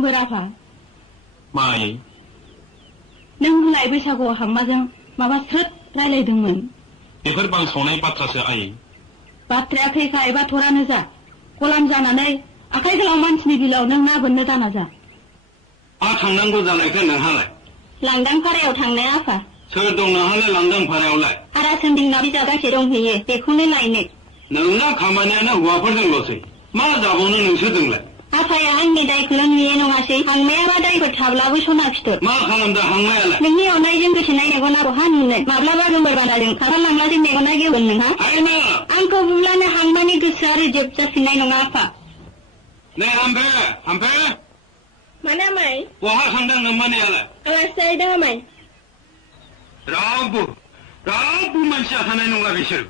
गोमबोराफा माय नों होलाय बैसागुआव हाम्माजों माबा स्रोद रायलायदोंमोन बेफोर बांसावनाय बाथ्रासो आयै बाथ्राया फैखा एबा थरानो जा गलाम जानानै आखाइ गोलाव मानसिनि बिलाव नों ना बोननो दाना जा आ थांनांगौ जानायखौ नोंहालाय लांदां फारायाव थांनाया आफा सोर दं नोंहालाय लांदां फारायावलाय आरासोनदिंनाव बिजाब गांसे दंहैयो बेखौनो लायनो नोंना खामानियानो हौवाफोरजोंल'सै मा जाबावनो नोंसोरजोंलाय आफाया आंनि दायखौल' नुयो नङासै हांमायाबा दायफोर थाब्लाबो सना फिथर मा खालामदों हांमायालाय नोंनि अननायजों गोसोनाय मेगना बहा नुनो माब्लाबा गोमबोर बान्दाजों खाफाल लांब्लाजों मेगना गेवगोन नोंहा आयना आंखौ बुब्लानो हांमानि गोसोआ रोजोब जाफिननाय नङा आफा नै हाम्फे माने माय बहा थांदों नोंमानियालाय आलासि जाहैदों माय रावबो मानसिया थानाय नंला बिसोर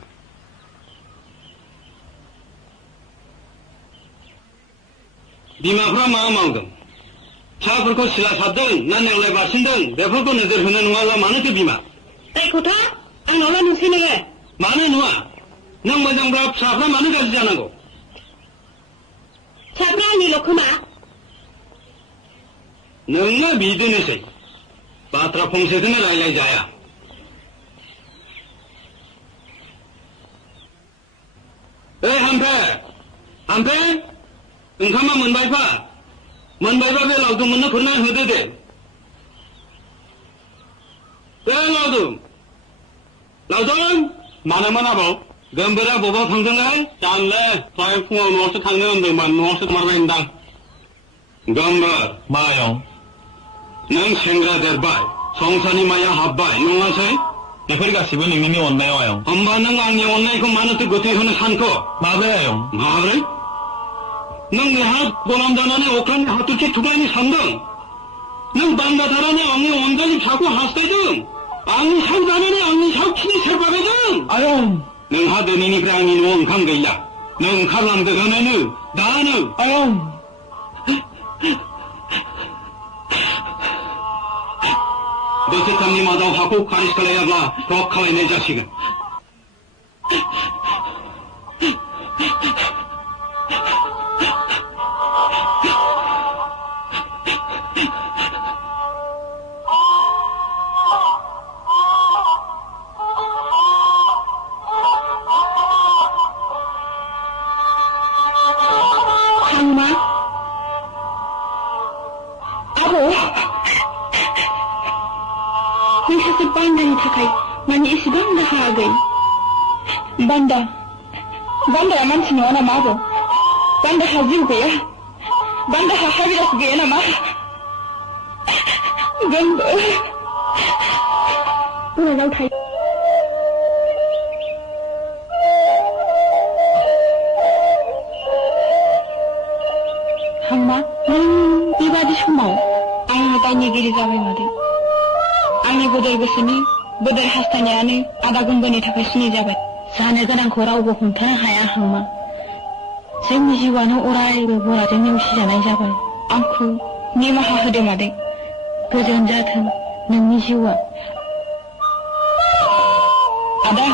बिमाफ्रा मा मावदों फिसाफोरखौ सिला सारदों ना नेवलाय बारसिनदों बेफोरखौ नोजोर होनो नङाब्ला मानोथो बिमा दायखौथ' आंनावल' नुसै नोङो मानो नुवा नों मोजांब्ला फिसाफ्रा मानो गाज्रि जानांगौ फिसाफ्रा आंनिल' खोमा नोंनो बिदिनोसै बाथ्रा फंसेखौनो रायलाय जाया हाम्फे ओंखामा मोनबायबा बे लावदुममोननो खुरना होदो दे लावदुम मानोमोन आबौ गोमबोरा बबाव थांदोंलाय जानले दहाय फुङाव न'आवसो थांनो होनदोंमोन न'आवसो थांमारबाय होनदां गोमबोर मायाव नों सेंग्रा देरबाय संसारनि माया हाबबाय नङासै बेफोर गासिबो नोंनि अननायाव आयं होमबा नों आंनि अननायखौ मानोथो गोथै होनो सानख' माब्रै आयं माब्रै नों नोंहा गलाम जानानै अख्रांनि हाथरखि थुग्लायनो सानदों नों बान्दा थानानै आंनि अनजालि फिसाखौ हास्थायदों आंनि साव जानानै आंनि साव खिनि सेरबायदों आयं नोंहा दिनैनिफ्राय आंनि न'आव ओंखाम गैला नों ओंखारलांदोंनो दानो आयं बोसोरथामनि मादाव हाखौ खारिज खालायाब्ला रक खालायनाय जासिगोन हांमा आबौ नोंसोरसो बान्दानि थाखाय माने एसेबां दाहा आगै बान्दाया मानसि नङा नामा आबौ बान्दाहा जिउ गैया बान्दाहा हाबिरास गैया नामा उनाव थायो हांमा नों बेबादि समाव आंनो दायनिगिरि जाबाय मादै आंनि बोदोर गोसोनि बोदोर हास्थायनायानो आदा गोमबोरनि थाखाय सिनि जाबाय जानो गोनांखौ रावबो हमथानो हाया हांमा जोंनि जिउआनो अरायबो बराजों नेवसिजानाय जाबाय आंखौ निमाहा होदो मादै गोजोन जाथों नोंनि जिउआ आदा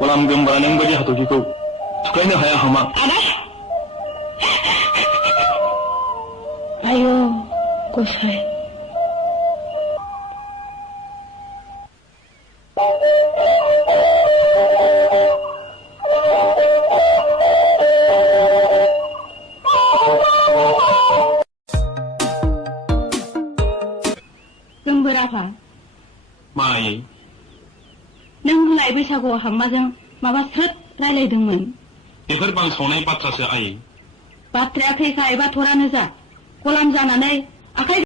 गलाम गोमबोरा नों बायदि हाथरखिखौ थुख्लायनो हाया हामा आदा आयौ गसाय गोमबोराफा माय नों होलाय बैसागुआव हाम्माजों माबा स्रोद रायलायदोंमोन बेफोर बांसावनाय बाथ्रासो आयै बाथ्राया फैखा एबा थरानो जा गलाम जानानै आखाइ